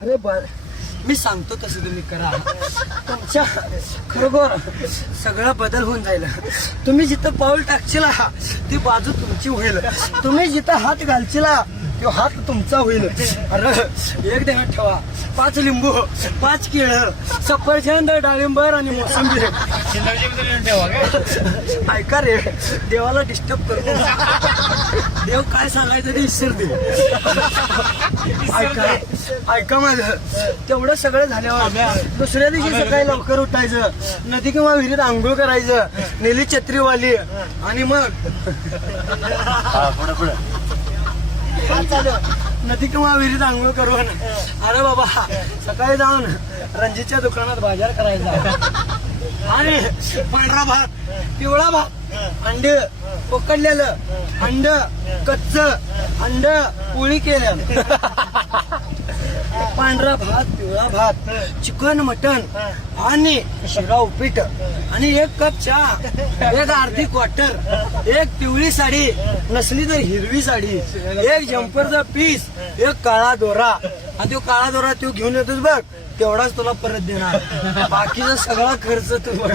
अरे मी सांगतो तसं तुम्ही करा. तुमच्या खरोखर सगळा बदल होऊन जाईल. तुम्ही जिथं पाऊल टाकशीला ती बाजू तुमची होईल. तुम्ही जिथं हात घालशीला तो हात तुमचा होईल. अरे एक ध्यानात ठेवा, 5 लिंबू, 5 केळं, सफरचंद, डाळिंबर आणि मोसंबी. ऐका रे, देवाला डिस्टर्ब करू. देव काय सांगायचं ते विसर दे. ऐका माझं, तेवढं सगळं झाल्यावर दुसऱ्या दिवशी सकाळी लवकर उठायचं, नदी किंवा विहिरीत आंघोळ करायचं, नेली छत्रीवाली, आणि मग नदी किंवा विहिरीत आंघोळ करून अरे बाबा सकाळी जाऊन रणजितच्या दुकानात बाजार करायचा. आणि पांढरा भात, पिवळा भात, अंड उकडलेलं, अंड कच्च, अंड पोळी केल्या, पांढरा भात, पिवळा भात, चिकन, मटन आणि शिरा उपीट, आणि 1 कप चहा, 1 अर्धी क्वार्टर, 1 पिवळी साडी, नसली तर हिरवी साडी, 1 जम्परचा पीस, 1 काळा दोरा. आणि तो काळा दोरा तो घेऊन येतोस बघ, तेवढाच तुला परत देणार. बाकीचा सगळा खर्च तू बघ.